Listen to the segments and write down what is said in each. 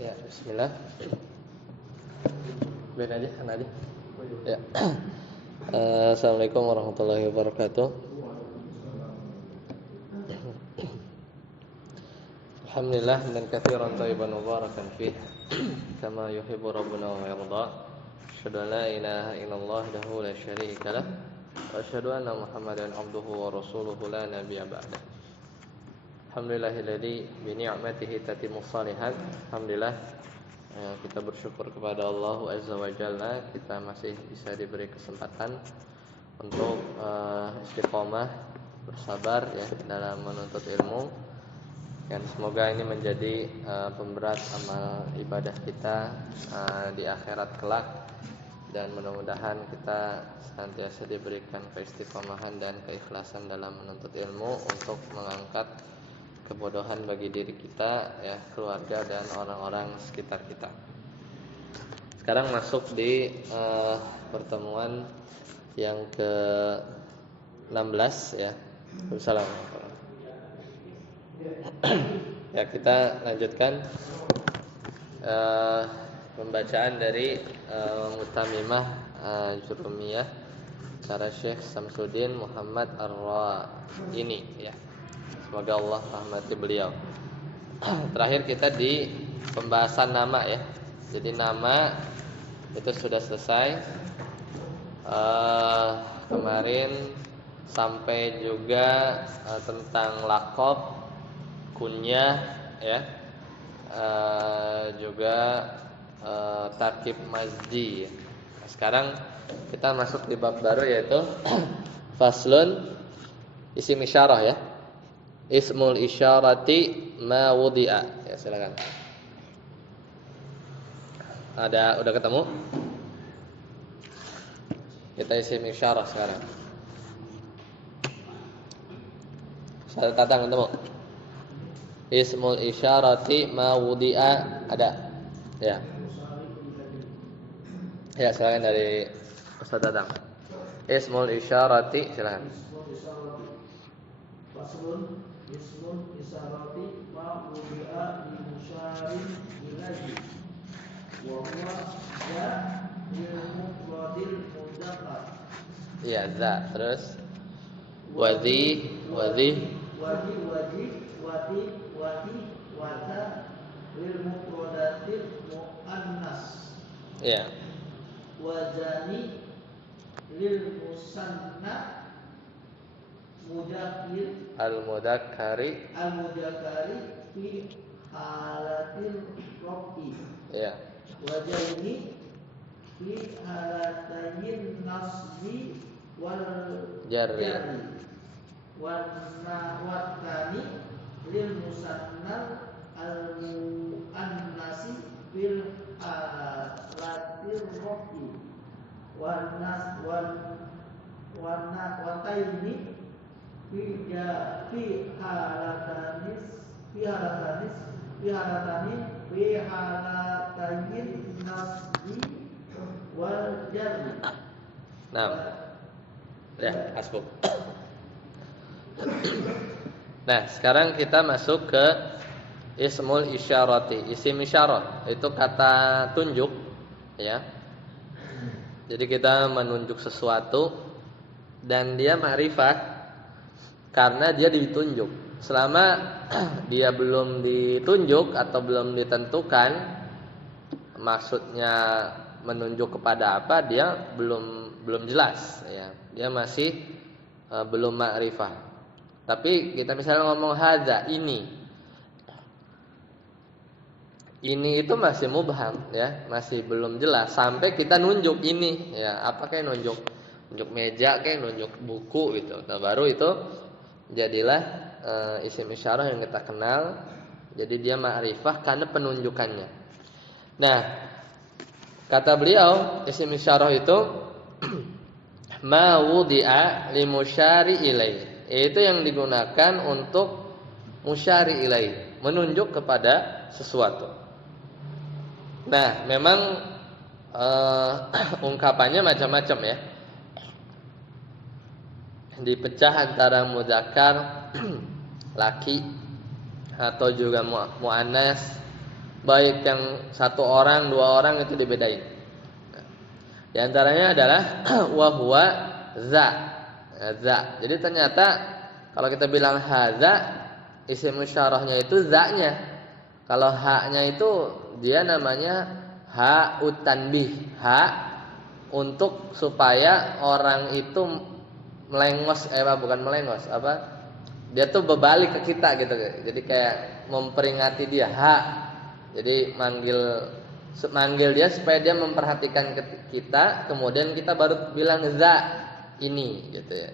Ya, bismillah. Ben aja, kan aja. Ya. Assalamualaikum warahmatullahi wabarakatuh. Alhamdulillah dan katsiran thayyiban mubarakan fih kama yuhibbu rabbuna wa yarda. Asyhadu an la ilaha illallah wahdahu la syarika lah wa asyhadu anna Muhammadan abduhu wa rasuluhu la nabiyya ba'dah. Alhamdulillahilladzi bi ni'matihi tatimmus shalihat. Alhamdulillah kita bersyukur kepada Allah Azza wa Jalla, kita masih bisa diberi kesempatan untuk istiqomah, bersabar ya dalam menuntut ilmu. Dan semoga ini menjadi pemberat amal ibadah kita di akhirat kelak, dan mudah-mudahan kita senantiasa diberikan keistiqomahan dan keikhlasan dalam menuntut ilmu untuk mengangkat kebodohan bagi diri kita, ya, keluarga dan orang-orang sekitar kita. Sekarang masuk di pertemuan yang ke-16 ya. Assalamualaikum. Ya, kita lanjutkan pembacaan dari Mutamimah Jurumiyah cara Syekh Samsuddin Muhammad Ar-Raini ya. Semoga Allah rahmati beliau. Terakhir kita di pembahasan nama ya. Jadi nama itu sudah selesai. Kemarin sampai juga tentang laqab, kunyah ya. Juga tarkib mazdi. Sekarang kita masuk di bab baru yaitu faslun isim isyarah ya. Ismul isyarati ma wudi'a. Ya, silakan. Udah ketemu? Kita isim isyarah sekarang. Saya tatang ketemu. Ismul isyarati ma wudi'a ada. Ya. Ya, silakan dari Ustaz Tatang. Ismul isyarati silakan. Faslun ismun isarati ma wudi'a li musyarin ilaihi wa huwa za lil mufradil mudzakkar. Iya, za. Terus wadhi wadi waza lil mufradatil muannas. iya. Wazani lil musanna mudzakkir Al-mudakkari fi halatil rafi. ya. Wajaini fi halatayin nasbi wal Jarri. Watani lil musannal al muannasi fil halatil rafi. Wataini fi halatanin nasbi wal jarri. Nah, ya, hasbuk. Nah, sekarang kita masuk ke ismul isyarati. Isim isyarah itu kata tunjuk ya. Jadi kita menunjuk sesuatu dan dia ma'rifah karena dia ditunjuk. Selama dia belum ditunjuk atau belum ditentukan maksudnya menunjuk kepada apa, dia belum jelas ya. Dia masih belum ma'rifah. Tapi kita misalnya ngomong hadza, ini itu masih mubham ya, masih belum jelas sampai kita nunjuk ini ya. Apa kayak nunjuk meja, kayak nunjuk buku gitu. Nah, baru itu jadilah isim isyarah yang kita kenal. Jadi dia ma'rifah karena penunjukannya. Nah, kata beliau isim isyarah itu ma wudi'a li musyari ilaih. Itu yang digunakan untuk musyari ilaih, menunjuk kepada sesuatu. Nah, memang ungkapannya macam-macam ya. Dipecah antara mudzakkar laki atau juga muannas baik yang satu orang, dua orang itu dibedain. Di antaranya adalah wa huwa za. Za. Jadi ternyata kalau kita bilang hadza, isim isyarahnya itu za-nya. Kalau ha-nya itu dia namanya ha'ut tanbih. Ha untuk supaya orang itu melengos, bukan melengos, dia tuh berbalik ke kita gitu. Jadi kayak memperingati dia, ha. Jadi manggil dia supaya dia memperhatikan kita, kemudian kita baru bilang za ini gitu ya.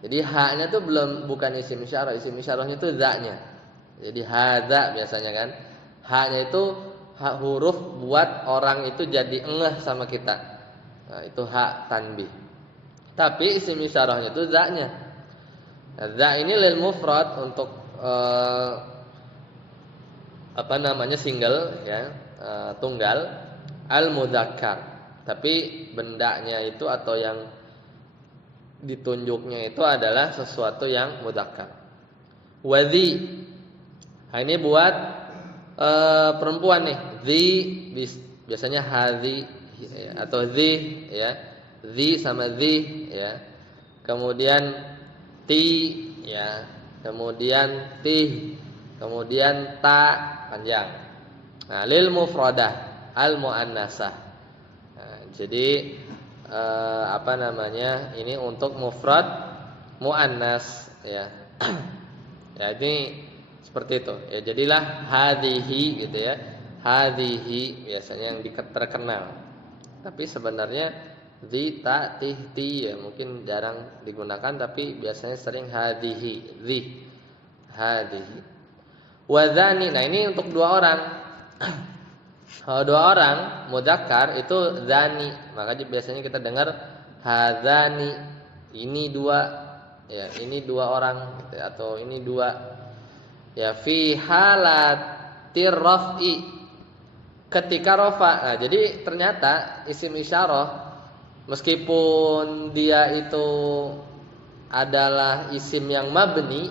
Jadi ha-nya tuh bukan isim isyarah, isim isyarahnya itu za-nya. Jadi hadza biasanya kan. Ha-nya itu huruf buat orang itu jadi ngeh sama kita. Nah, itu ha tanbih. Tapi isim isyarahnya itu za-nya. Nah, za ini lil mufrad untuk single ya, tunggal, al mudzakkar. Tapi bendanya itu atau yang ditunjuknya itu adalah sesuatu yang mudzakkar. Wadzi. Nah, ini buat perempuan nih. Dzi biasanya hadzi atau dzi ya. Dzi sama dzi ya. Kemudian ti ya. Kemudian ti. Kemudian ta panjang. Nah, lil mufradah al muannasah. Nah, jadi ini untuk mufrad muannas ya. Ya ini seperti itu. Ya jadilah hadhihi gitu ya. Hadhihi biasanya yang terkenal. Tapi sebenarnya zi, ta, tih, ti ya mungkin jarang digunakan, tapi biasanya sering hadhihi, zi, hadhihi. Wadzani. Nah, ini untuk dua orang. Kalau dua orang mudzakkar itu zani, makanya biasanya kita dengar hadzani. Ini dua ya, ini dua orang gitu, atau ini dua. Ya fi halatir raf'i, ketika rafa. Nah, jadi ternyata isim isyarah meskipun dia itu adalah isim yang mabni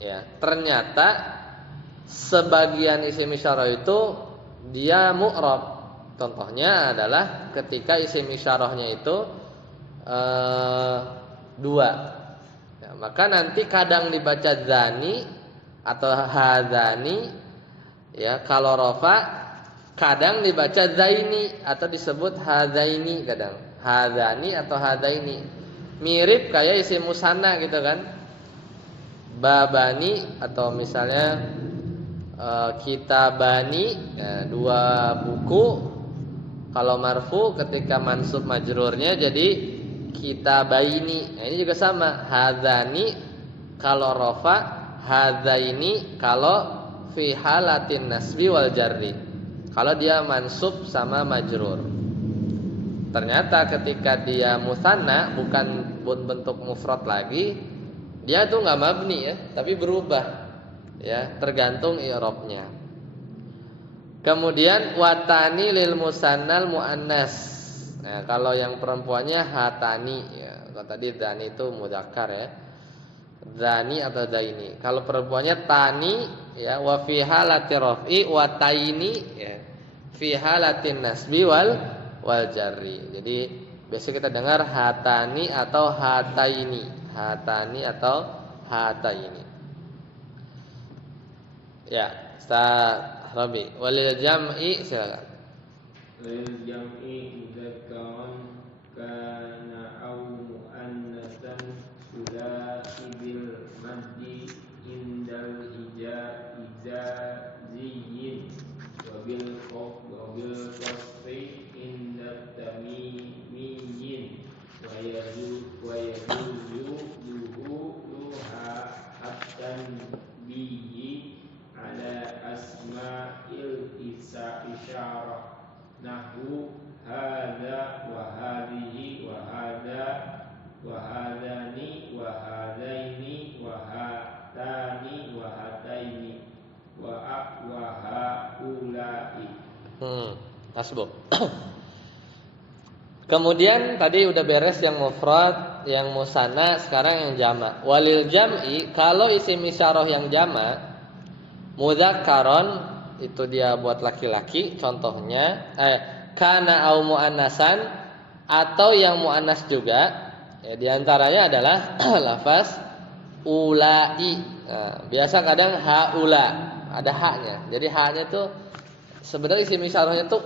ya, ternyata sebagian isim isyarah itu dia mu'rab. Contohnya adalah ketika isim isyarahnya itu dua ya, maka nanti kadang dibaca zani atau hadzani ya kalau rafa, kadang dibaca zaini atau disebut hadzaini, kadang hadzani atau hadzaini. Mirip kayak isim musanna gitu kan. Babani atau misalnya kitabani ya, dua buku. Kalau marfu ketika mansub majrurnya jadi kitabaini. Nah, ini juga sama. Hadzani kalau rafa, hadzaini kalau fi halatin nasbi wal jarri. Kalau dia mansub sama majrur. Ternyata ketika dia musanna, bukan bentuk mufrad lagi, dia tuh enggak mabni ya, tapi berubah. Ya, tergantung i'rabnya. Kemudian watani lil musannal muannas. Nah, kalau yang perempuannya hatani ya. Kalau tadi dzani itu mudzakkar ya. Dzani atau daini. Kalau perempuannya tani ya, wa fi halati raf'i wa taini ya. Fi halatin nasbi wal jarri. Jadi biasa kita dengar hatani atau hataini. Hatani atau hataini. Ya, Ustaz Rabi. Walil jam'i silakan. Walil jam'i mudzakkaran kana aw muannasan sulasi bil maddi indal ijaziyyin wa bil qasri indat tamimiyyin wa yajuzu luha hatta bihi ala asma'il isyarah nahu hadza wa hadhihi wa hadza wa hadani wa hadaini wa hatani wa hataini wa haulai. Hasbuk. Kemudian tadi udah beres yang mufrad, yang musanna, sekarang yang jamak. Walil jam'i, kalau isim isyarah yang jamak mudzakkaron itu dia buat laki-laki, contohnya kana au muannasan, atau yang muannas juga, ya, diantaranya adalah lafaz ulai. Nah, biasa kadang haula, ada haknya. Jadi haknya itu sebenarnya isim isyarahnya itu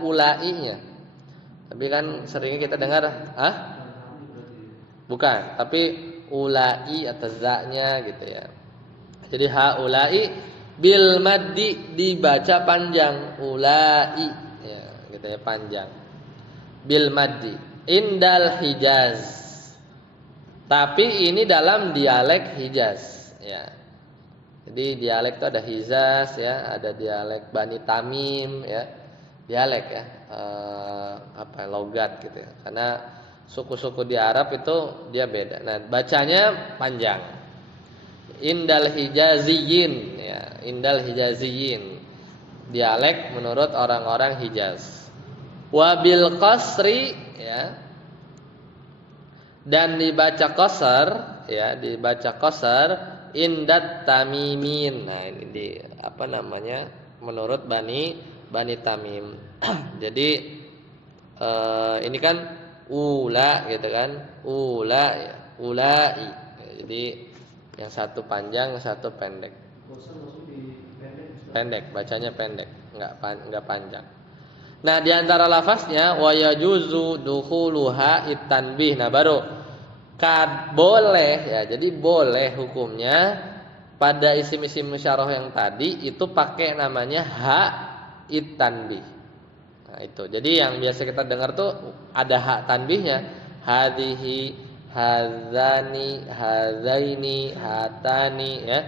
ulainya. Tapi kan seringnya kita dengar bukan, tapi ulai atau za-nya gitu ya. Jadi haulai bil maddi dibaca panjang, ulai ya, gitu ya, panjang. Bil maddi indal Hijaz. Tapi ini dalam dialek Hijaz ya. Jadi dialek itu ada Hijaz ya, ada dialek Bani Tamim ya. Dialek ya, logat gitu ya. Karena suku-suku di Arab itu dia beda. Nah, bacanya panjang. Indal Hijaziyin ya, indal Hijaziyin. Dialek menurut orang-orang Hijaz. Wabil qasri ya. Dan dibaca qasar ya, dibaca qasar indat Tamimin. Nah, ini di menurut Bani Tamim. Jadi ini kan ula gitu kan, ula ya, ulai. Jadi yang satu panjang, yang satu pendek. Pendek, bacanya pendek, enggak panjang. Nah, di antara lafaznya wa yajuzu dukhuluha itanbih. Nah, baru boleh ya. Jadi boleh hukumnya pada isim-isim musyarah yang tadi itu pakai namanya ha itanbih. Nah, itu. Jadi yang biasa kita dengar tuh ada hak tanbihnya. Hadhihi, hadzani, hadzaini, hatani ya.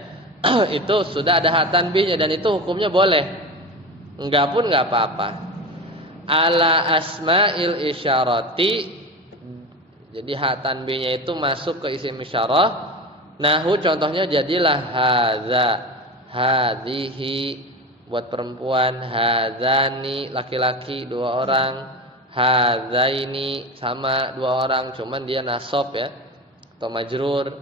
Itu sudah ada hak tanbihnya dan itu hukumnya boleh. Enggak pun enggak apa-apa. Ala asma'il isyarati. Jadi hak tanbihnya itu masuk ke isim isyarah. Nahu contohnya jadilah hadza, hadhihi buat perempuan, hadzani laki-laki 2 orang, hadzaini sama 2 orang, cuman dia nasab ya atau majrur.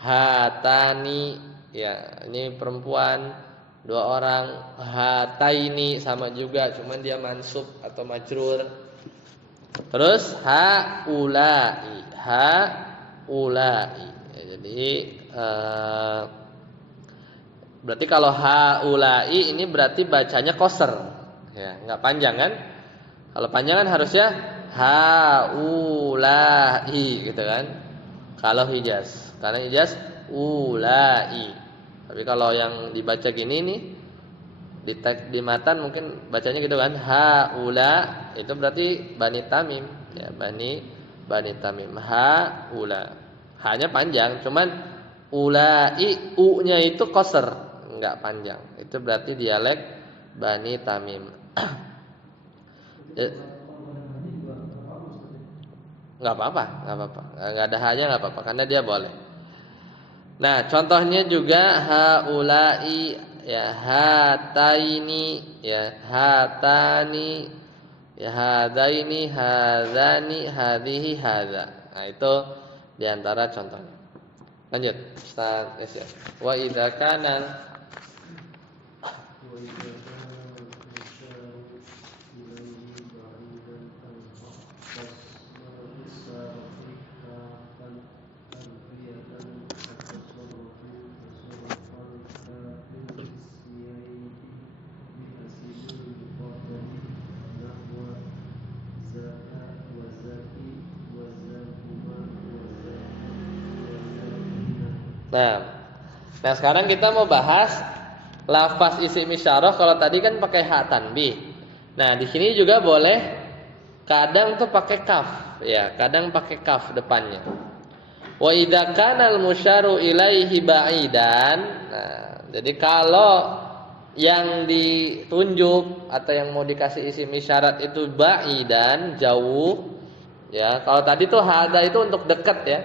Hatani ya, ini perempuan 2 orang, hataini sama juga, cuman dia mansub atau majrur. Terus haulai, haulai. Ya, jadi berarti kalau haulai ini berarti bacanya qasar. Ya, enggak panjang kan? Kalau panjang kan harusnya haulai gitu kan. Kalau Hijaz, karena Hijaz ulai. Tapi kalau yang dibaca gini nih di matan mungkin bacanya gitu kan, haula, itu berarti Bani Tamim ya, Bani Tamim, haula. Hanya panjang, cuman ulai u-nya itu qasar, enggak panjang. Itu berarti dialek Bani Tamim. Enggak apa-apa. Enggak ada hanya enggak apa-apa karena dia boleh. Nah, contohnya juga haulai ya, hataini ya, hatani ya, hadaini, hadzani, hadhihi, hadza. Nah, itu diantara contohnya. Lanjut, Ustaz ya. Wa idza kana Nah, sekarang kita mau bahas lafaz isim isyarah. Kalau tadi kan pakai hak tanbih. Nah, di sini juga boleh kadang tuh pakai kaf, ya, kadang pakai kaf depannya. Wa idza kana al-musyaru ilaihi ba'idan. Nah, jadi kalau yang ditunjuk atau yang mau dikasih isim isyarat itu ba'idan, jauh, ya. Kalau tadi tuh hada itu untuk dekat ya,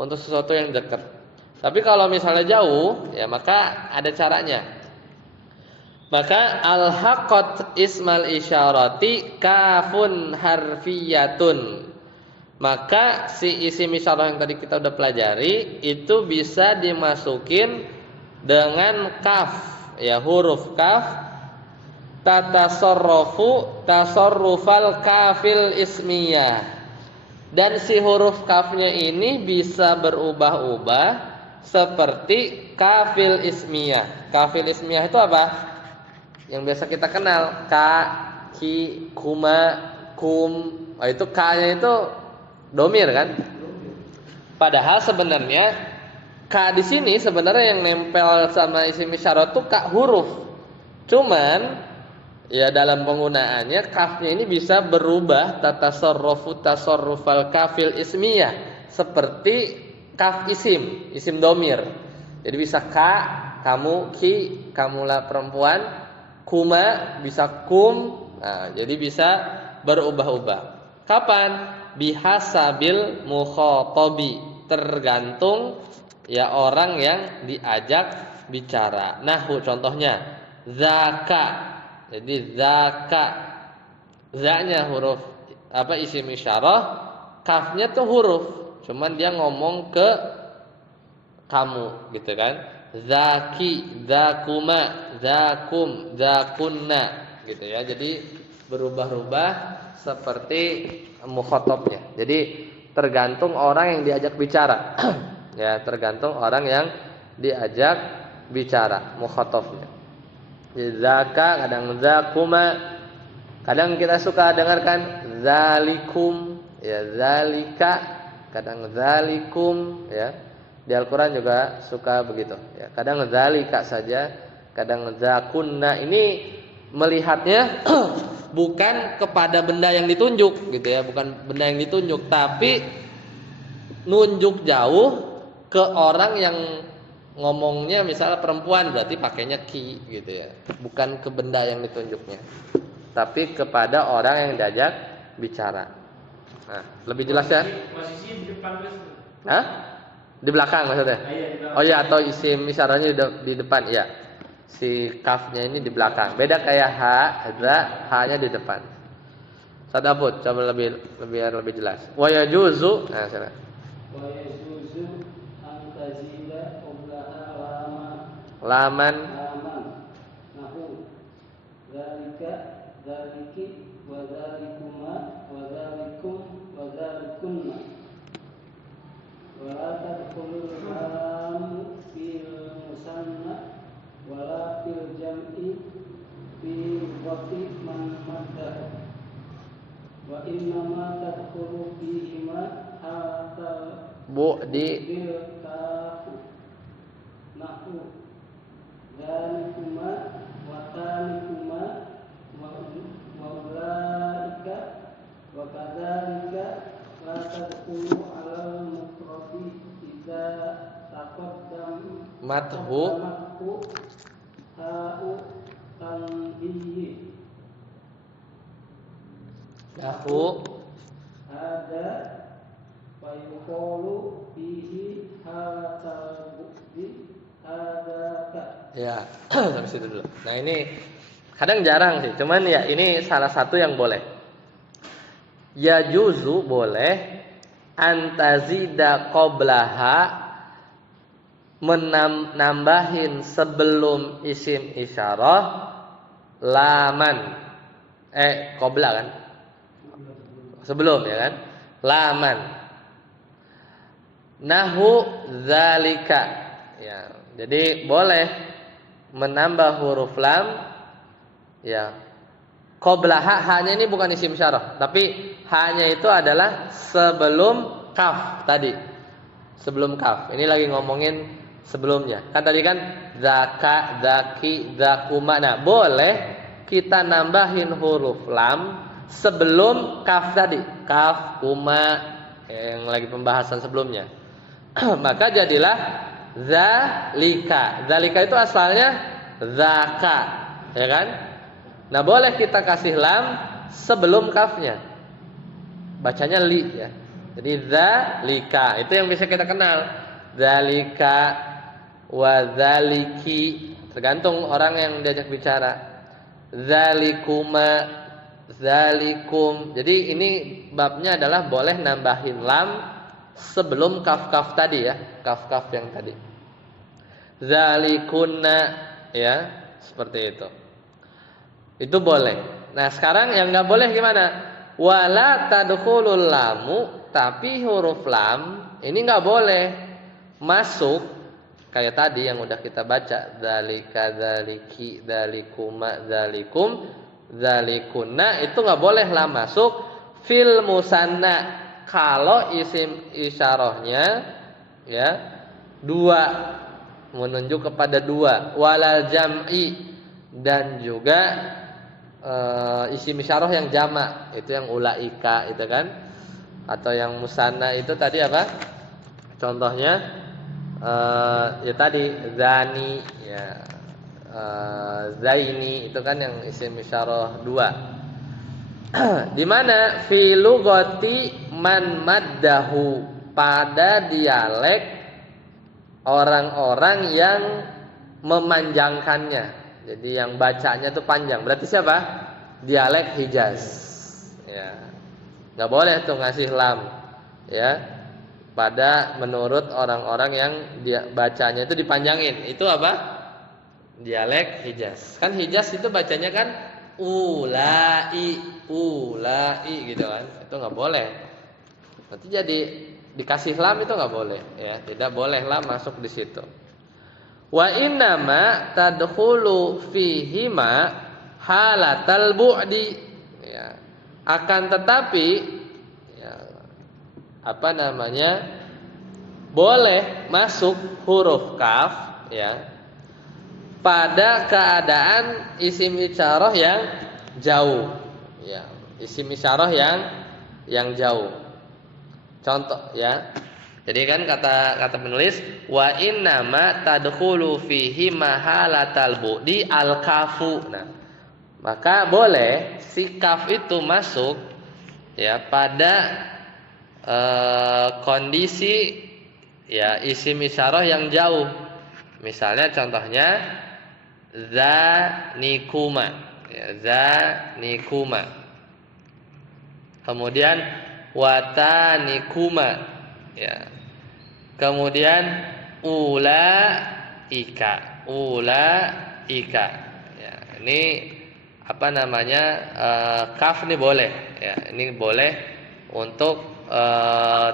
untuk sesuatu yang dekat. Tapi kalau misalnya jauh, ya maka ada caranya. Maka al-haqqat ismal isyarati kafun harfiyatun. Maka si isim isyarah yang tadi kita udah pelajari itu bisa dimasukin dengan kaf, ya, huruf kaf tatasarrafu tasarrufal kafil ismiyah. Dan si huruf kafnya ini bisa berubah-ubah seperti kafil ismiyah. Kafil ismiyah itu apa? Yang biasa kita kenal, ka, ki, kuma, kum. Oh, itu ka-nya itu domir kan? Padahal sebenarnya ka di sini sebenarnya yang nempel sama isim isyarat itu ka huruf. Cuman ya dalam penggunaannya kafnya ini bisa berubah tatasarrufu tasarrufal kafil ismiyah seperti kaf isim domir. Jadi bisa ka, kamu, ki, kamulah perempuan, kuma bisa kum. Nah, jadi bisa berubah-ubah. Kapan? Bihasabil mukhatabi, tergantung ya orang yang diajak bicara. Nahwu contohnya zaka. Jadi zaka, za-nya huruf apa isim isyarah, kafnya tuh huruf. Cuman dia ngomong ke kamu gitu kan. Zaki, zakuma, zakum, zakunna gitu ya. Jadi berubah-ubah seperti mukhatabnya. Jadi tergantung orang yang diajak bicara. Ya, tergantung orang yang diajak bicara, mukhatabnya. Zaka, kadang zakuma, kadang kita suka dengarkan zalikum, ya zalika, kadang zalikum, ya. Di Al-Qur'an juga suka begitu, ya. Kadang zalika saja, kadang zakunna. Ini melihatnya bukan kepada benda yang ditunjuk gitu ya, bukan benda yang ditunjuk, tapi nunjuk jauh ke orang yang ngomongnya, misalnya perempuan berarti pakainya ki gitu ya, bukan ke benda yang ditunjuknya, tapi kepada orang yang diajak bicara. Nah, lebih jelas ya? Posisi di depan Mas. Hah? Di belakang maksudnya? Oh iya, atau isim isyaratnya di depan, iya. Si kafnya ini di belakang. Beda kayak ha, za, ha-nya di depan. Sadabut, coba lebih jelas. Wa yajuzu, nah sana. Wa yajuzu an tazida qablaha Laman, nahu zalika zaliki wa zalikuma wa zalikum wa zalikunna wa la tadkhulul lam fil musanna wa la fil jam'i fi waqti man madda wa innama tadkhulu fihima hatta bu'di, bil kafu nahu zalikuma wa talikuma wa ulaika wa kadzalika la tadkhulu alal mufradi idza taqaddam mathu, ha'u tanbihi nahu, ada fayuqalu fihi halatal bu'di adaka. ya. Sampai situ dulu. Nah ini kadang jarang sih, cuman ya ini salah satu yang boleh. Yajuzu boleh antazida qablaha, menambahin sebelum isim isyarah laman, qabla kan, sebelum ya kan, laman, nahu zalika, ya. Jadi boleh menambah huruf lam, ya. Qablaha, hanya ini bukan isim isyarah, tapi hanya itu adalah sebelum kaf tadi, sebelum kaf. Ini lagi ngomongin sebelumnya. Kan tadi kan zaka, zaki, zakuma. Nah, boleh kita nambahin huruf lam sebelum kaf tadi, kaf, kuma, yang lagi pembahasan sebelumnya. Maka jadilah zalika. Zalika itu asalnya zaka, ya kan? Nah, boleh kita kasih lam sebelum kafnya. Bacanya li ya. Jadi zalika, itu yang bisa kita kenal. Zalika wa zaliki, tergantung orang yang diajak bicara. Zalikuma, zalikum. Jadi ini babnya adalah boleh nambahin lam sebelum kaf-kaf tadi ya, kaf-kaf yang tadi. Zalikunna, ya, seperti itu. Itu boleh. Nah, sekarang yang nggak boleh gimana? Wala tadkhulul lamu, tapi huruf lam ini nggak boleh masuk kayak tadi yang udah kita baca, dzalika, dzaliki, dzalikuma, dzalikum, dzalikunna, itu nggak boleh lam masuk fil musanna kalau isim isyarahnya ya dua, menunjuk kepada dua, walal jam'i, dan juga isim isyarah yang jamak, itu yang ulaika itu kan, atau yang musanna itu tadi apa contohnya, ya tadi zani ya, zaini itu kan yang isim isyarah dua. Di mana fi lugati man maddahu, pada dialek orang-orang yang memanjangkannya. Jadi yang bacanya tuh panjang. Berarti siapa? Dialek Hijaz. Ya. Enggak boleh tuh ngasih lam. Ya. Pada menurut orang-orang yang dia bacanya itu dipanjangin. Itu apa? Dialek Hijaz. Kan Hijaz itu bacanya kan ulai gitu kan. Itu enggak boleh. Nanti jadi dikasih lam itu enggak boleh, ya. Tidak boleh lam masuk di situ. Wa innama tadkhulu fihima halatal bu'di, ya. Akan tetapi ya, apa namanya, boleh masuk huruf kaf ya pada keadaan isim isyarah yang jauh ya, isim isyarah yang jauh. Contoh ya. Jadi kan kata penulis wa innama tadkhulu fihi mahalatal bu'di al-kafu. Nah, maka boleh si kaf itu masuk ya pada kondisi ya isim isyarah yang jauh. Misalnya contohnya zanikuma ya, zanikuma. Kemudian watanikuma ya. Kemudian ulaika ya, ini apa namanya, kaf ini boleh ya, ini boleh untuk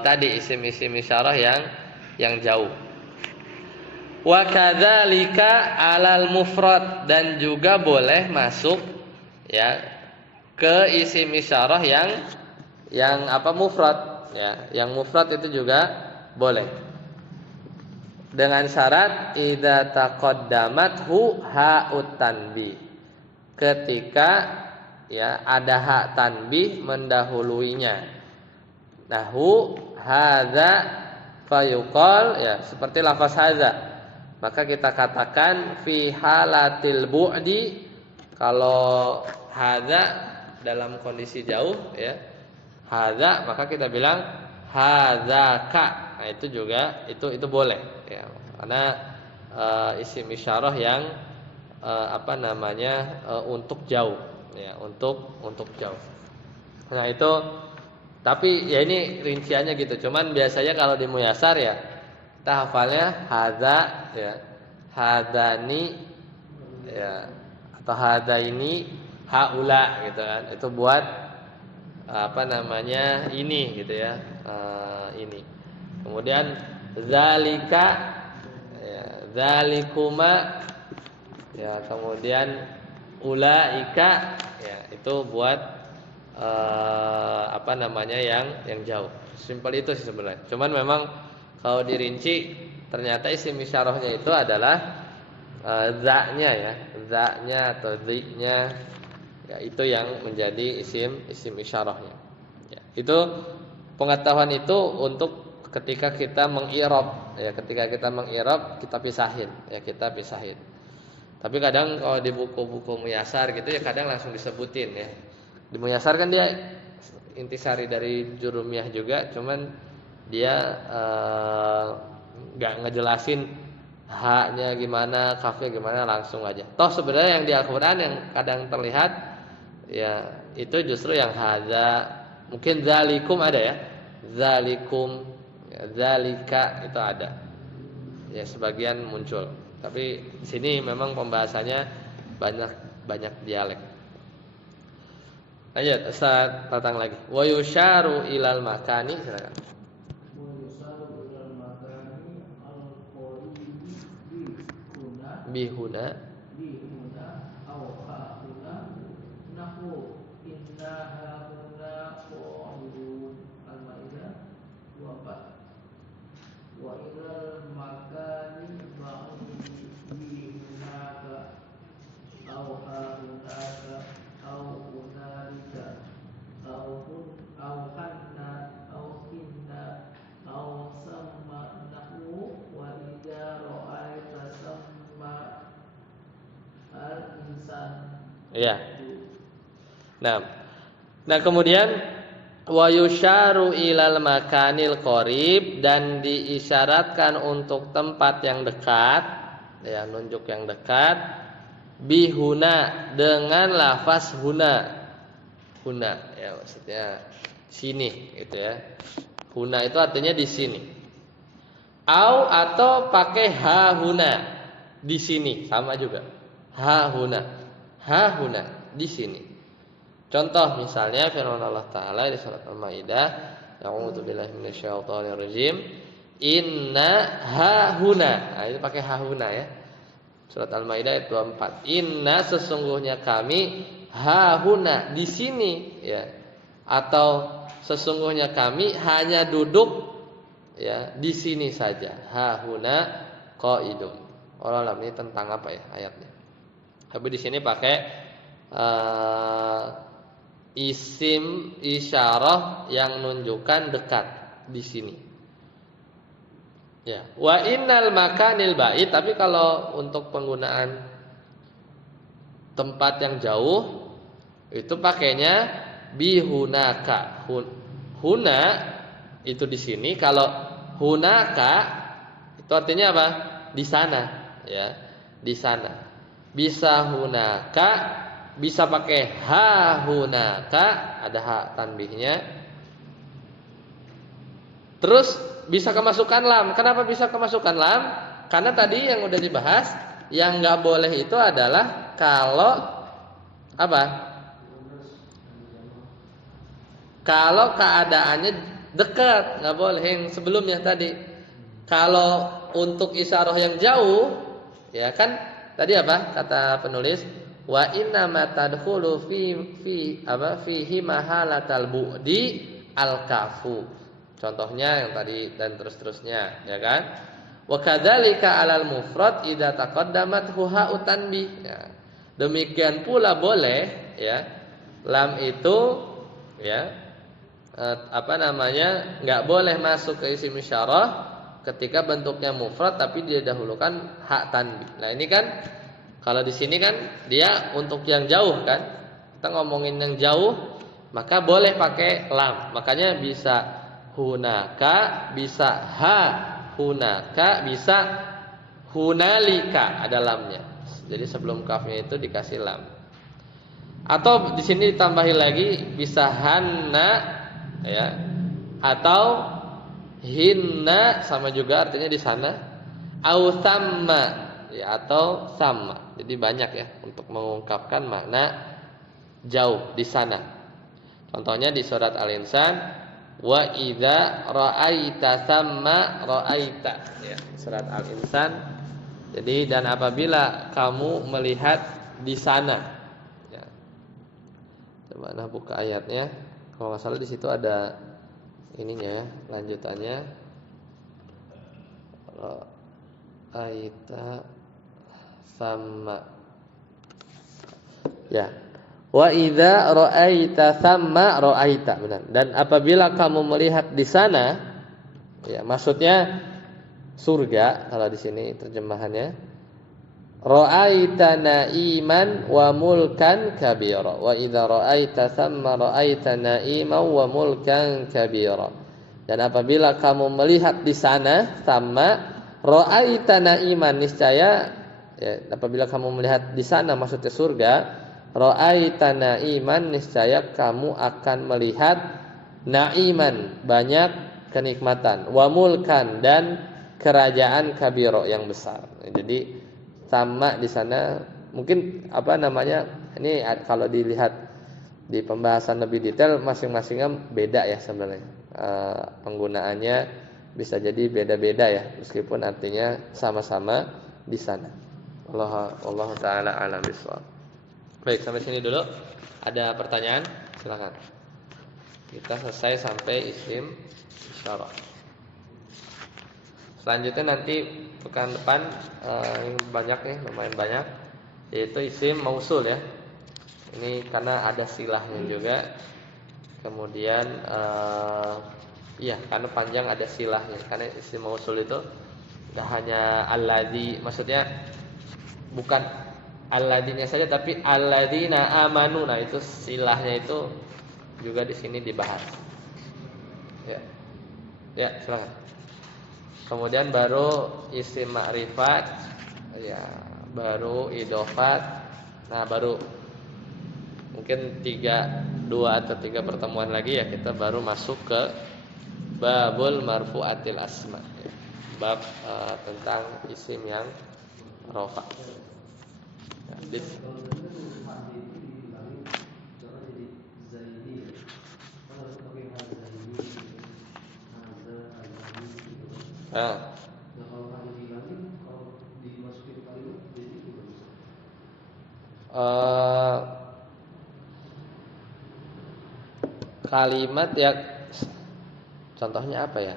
tadi isim-isim isyarah yang jauh. Wa kadzalika alal mufrad, dan juga boleh masuk ya ke isim isyarah yang apa mufrad ya, yang mufrad itu juga boleh. Dengan syarat idza taqaddamathu ha'ut tanbih, ketika ya ada hak tanbih mendahuluinya. Nahu hadza fayuqal ya, seperti lafaz hadza, maka kita katakan fi halatil bu'di, kalau hadza dalam kondisi jauh ya, hadza maka kita bilang hadzaka. Nah, itu juga itu boleh ya, karena isim isyarah yang apa namanya, untuk jauh ya, untuk jauh. Nah, itu tapi ya ini rinciannya gitu. Cuman biasanya kalau di muyasar ya kita hafalnya hadza ya, hadzani ya, atau hadzaini, haula gitu kan. Itu buat apa namanya, ini gitu ya, ini. Kemudian zalika ya, zalikuma ya, kemudian ulaika ya, itu buat apa namanya, yang jauh. Simpel itu sih sebenarnya. Cuman memang kalau dirinci ternyata isim isyarahnya itu adalah za-nya ya, za-nya atau zi-nya ya, itu yang menjadi isim isyarahnya ya. Itu pengetahuan itu untuk ketika kita mengi'rab ya, ketika kita mengi'rab kita pisahin ya, kita pisahin. Tapi kadang kalau di buku-buku muyasar gitu ya, kadang langsung disebutin ya. Di muyasar kan dia intisari dari jurumiyah juga, cuman dia nggak ngejelasin haknya gimana, kafnya gimana, langsung aja. Toh sebenarnya yang di Al-Qur'an yang kadang terlihat ya, itu justru yang hadza, mungkin zalikum ada ya, zalikum ya, zalika itu ada ya, sebagian muncul. Tapi di sini memang pembahasannya banyak dialek Lanjut, Ustaz datang lagi. Wa yusyaru ilal makani, silakan. Wa yusaru ilal makani al-qaribi Bihuna bihuna aw hahuna nahu inna hahuna qa'idun al-Maidah 24. Wa ilal makani ba'di bihunaka aw hahunaka aw hunalika aw hanna aw hinna aw sama nahu wa idza ra'aita sama al-insan. Iya. Nah kemudian wa yusyaru ilal makanil qarib, dan diisyaratkan untuk tempat yang dekat, ya nunjuk yang dekat, bihuna dengan lafaz huna. Huna ya maksudnya sini gitu ya. Huna itu artinya di sini. Atau pakai hahuna, di sini sama juga. Hahuna. Hahuna di sini. Contoh misalnya firman Allah Ta'ala di surat Al-Maidah, A'udzubillahi minasyaitonirrajim, inna hahuna. Nah, ini pakai hahuna ya. Surat Al-Maidah ayat 24. Inna sesungguhnya kami hahuna di sini ya. Atau sesungguhnya kami hanya duduk ya di sini saja. Hahuna qaidun. Allah alam, ini tentang apa ya ayatnya? Tapi di sini pakai isim isyarah yang menunjukkan dekat di sini. Ya, wa innal makanil ba'id, tapi kalau untuk penggunaan tempat yang jauh itu pakainya bihunaka. Huna itu di sini, kalau hunaka itu artinya apa? Di sana, ya. Di sana. Bisa hunaka, bisa pakai ha hunaka, ada ha tanbihnya. Terus bisa kemasukan lam. Kenapa bisa kemasukan lam? Karena tadi yang udah dibahas, yang nggak boleh itu adalah kalau apa? Kalau keadaannya dekat, nggak boleh. Yang sebelumnya tadi, kalau untuk isyarah yang jauh, ya kan? Tadi apa? Kata penulis, wa inna ma tadkhulu fihi mahalatal bu'di al-kafu. Contohnya yang tadi dan terus-terusnya, ya kan? Wa kadzalika 'alal mufrad idza taqaddamat huha utanbih. Ya. Demikian pula boleh ya lam itu ya enggak boleh masuk ke isim isyarah ketika bentuknya mufrad tapi dia dahulukan hak tanbih. Nah, ini kan kalau di sini kan dia untuk yang jauh kan. Kita ngomongin yang jauh, maka boleh pakai lam. Makanya bisa hunaka, bisa ha hunaka, bisa hunalika, ada lamnya. Jadi sebelum kafnya itu dikasih lam. Atau di sini ditambahin lagi bisa hanna ya. Atau hinna, sama juga artinya di sana. Au thamma ya, atau sama. Jadi banyak ya untuk mengungkapkan makna jauh di sana. Contohnya di surat Al-Insan, wa idza ra'aita thamma ra'aita ya, surat Al-Insan. Jadi dan apabila kamu melihat di sana ya. Coba buka ayatnya. Kalau nggak salah di situ ada ininya ya, lanjutannya. Ra'aita thamma ya. Wa idza ra'aita thamma ra'aita, benar. Dan apabila kamu melihat di sana, ya maksudnya surga kalau di sini terjemahannya. Ra'aita na'iman wa mulkan kabira. Wa idza ra'aita thamma ra'aita na'iman wa mulkan kabira. Dan apabila kamu melihat di sana, thamma ra'aita na'iman, niscaya ya, apabila kamu melihat di sana maksudnya surga, ra'aita na'iman, niscaya kamu akan melihat na'iman, banyak kenikmatan, wa mulkan, dan kerajaan kabiro, yang besar. Jadi sama di sana mungkin ini kalau dilihat di pembahasan lebih detail masing-masingnya beda ya sebenarnya. Penggunaannya bisa jadi beda-beda ya, meskipun artinya sama-sama di sana. Allah taala a'lam bishawab. Baik, sampai sini dulu. Ada pertanyaan? Silakan. Kita selesai sampai isim isyarah. Selanjutnya nanti pekan depan banyak nih, lumayan banyak, yaitu isim mausul ya. Ini karena ada silahnya juga. Kemudian karena panjang ada silahnya. Karena isim mausul itu tidak hanya alladzi, maksudnya bukan alladinya saja, tapi alladzina amanu. Nah, itu silahnya itu juga di sini dibahas. Ya, silakan. Kemudian baru isim ma'rifat, ya, baru idhofat. Nah, baru mungkin 2 atau 3 pertemuan lagi ya kita baru masuk ke babul marfu'atil asma. Bab tentang isim yang rafa. Kalimat ya, contohnya apa ya?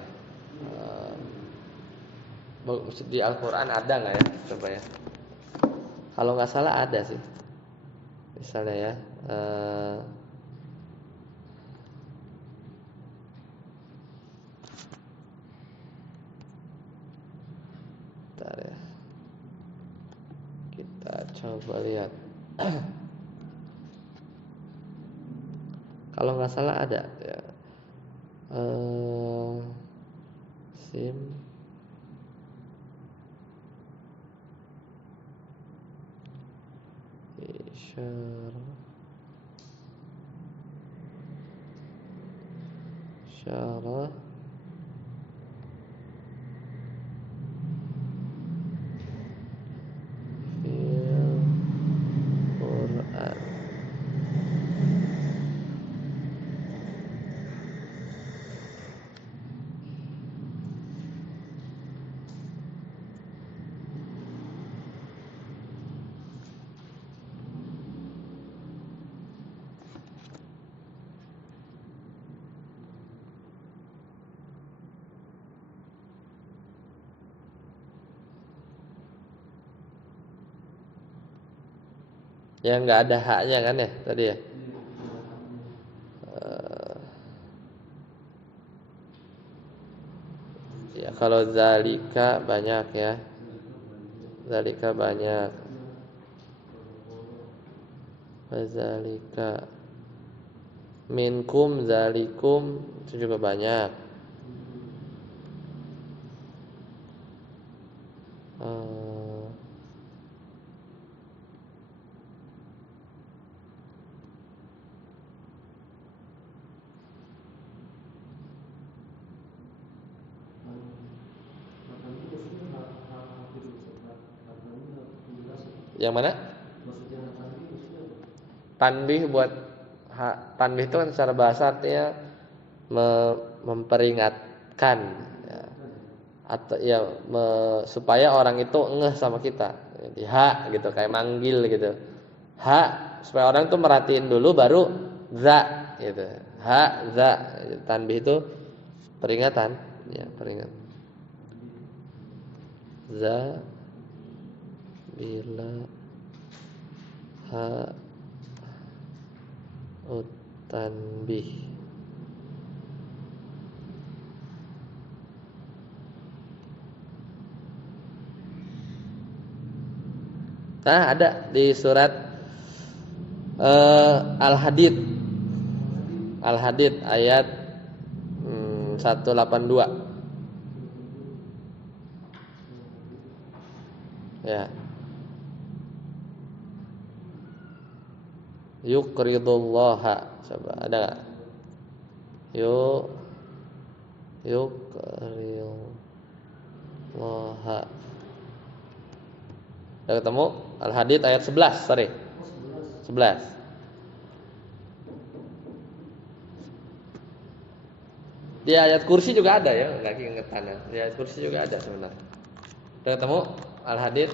Di Al-Quran ada nggak ya? Coba ya. Kalau nggak salah ada sih. Misalnya ya. Bentar ya. Kita coba lihat. Kalau nggak salah ada ya. Sim isyarah fil Quran. Ya nggak ada haknya kan ya tadi ya. Ya kalau zalika banyak ya. Zalika banyak. Zalika minkum zalikum itu juga banyak. Yang mana? Tanbih tanbih itu kan secara bahasa artinya memperingatkan ya. Atau ya supaya orang itu ngeh sama kita. Jadi gitu kayak manggil gitu. Supaya orang tuh merhatiin dulu baru za gitu. Za. Tanbih itu peringatan ya, peringatan. Za bila tanbih. Nah, ada di surat Al-Hadid. Al-Hadid ayat 182. Ya. Yuqridullaha. Coba ada enggak? Yuqridullaha. Udah ketemu? Al-Hadid ayat 11, sorry. 11. Di ayat kursi juga ada ya, enggak keingetan ya. Di ayat kursi juga ada sebenarnya. Udah ketemu al-hadid?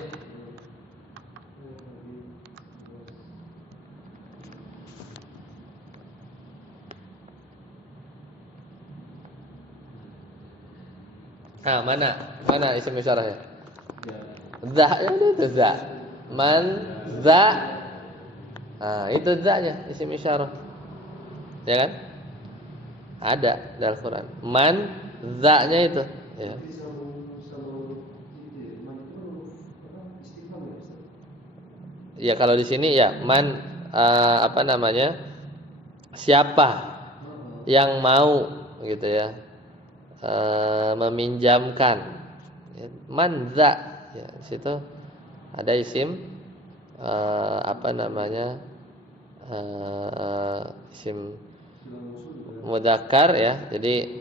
Nah, mana isim isyarah ya? Za ya itu za. Man za. Nah, itu za-nya isim isyarah. Ya kan? Ada di Al-Qur'an. Man za-nya itu, ya. Ya kalau di sini ya man apa namanya? Siapa yang mau gitu ya. Meminjamkan manza ya, di situ ada isim apa namanya isim mudzakkar ya, jadi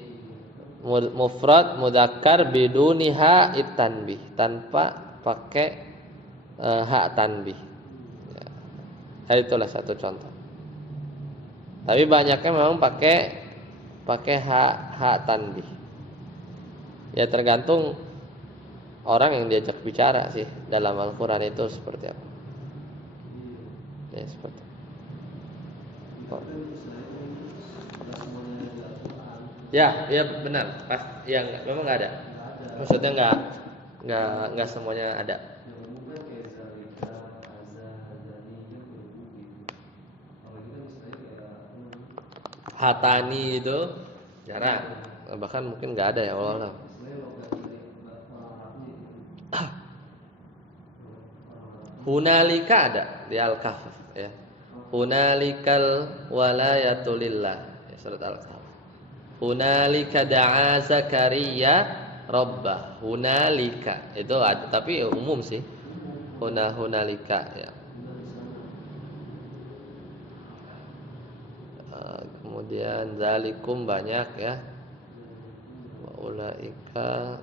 mufrad mudzakkar biduniha itanbih, tanpa pakai hak tanbih ya. Itulah satu contoh, tapi banyaknya memang pakai hak tanbih. Ya tergantung orang yang diajak bicara sih dalam Al-Quran itu seperti apa. Ya seperti oh. Ya benar. Pas yang memang nggak ada. Maksudnya nggak semuanya ada. Hatani itu jarang. Bahkan mungkin nggak ada ya Allah. Hunalika ada di Al-Kahf ya. Hunalikal walayatu lillah ya, surat Al-Kahf. Hunalika da'a Zakaria rabbah. Hunalika itu ada, tapi umum sih. Hunalika ya. Kemudian zalikum banyak ya. Wa ulaika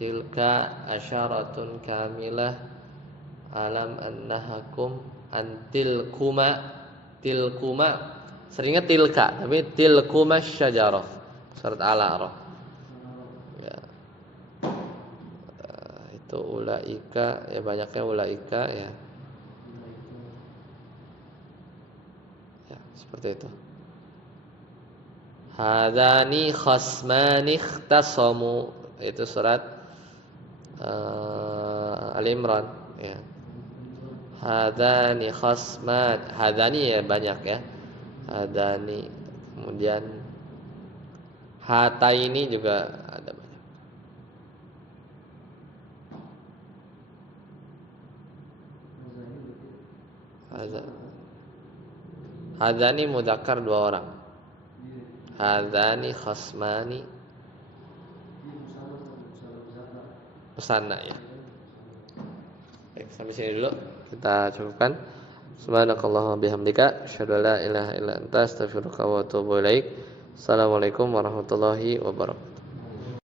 tilka asyaratun kamilah alam annahakum antilkuma seringnya tilka tapi tilkuma syajarah surat Al-A'raf ya. Itu ulaika ya, banyaknya ulaika ya seperti itu. Hadzani khasmani ikhtasamu, itu surat Al-Imran ya. Hadzani khasman, hadzani ya banyak ya. Hadzani, kemudian hataini juga ada banyak. Hadzani mudzakkar 2 orang. Hadzani khasmani musanna ya. Baik, sampai sini dulu kita cukupkan. Subhanakallahumma bihamdika asyhadu an la ilaha illa anta astaghfiruka wa atubu ilaik. Assalamualaikum warahmatullahi wabarakatuh.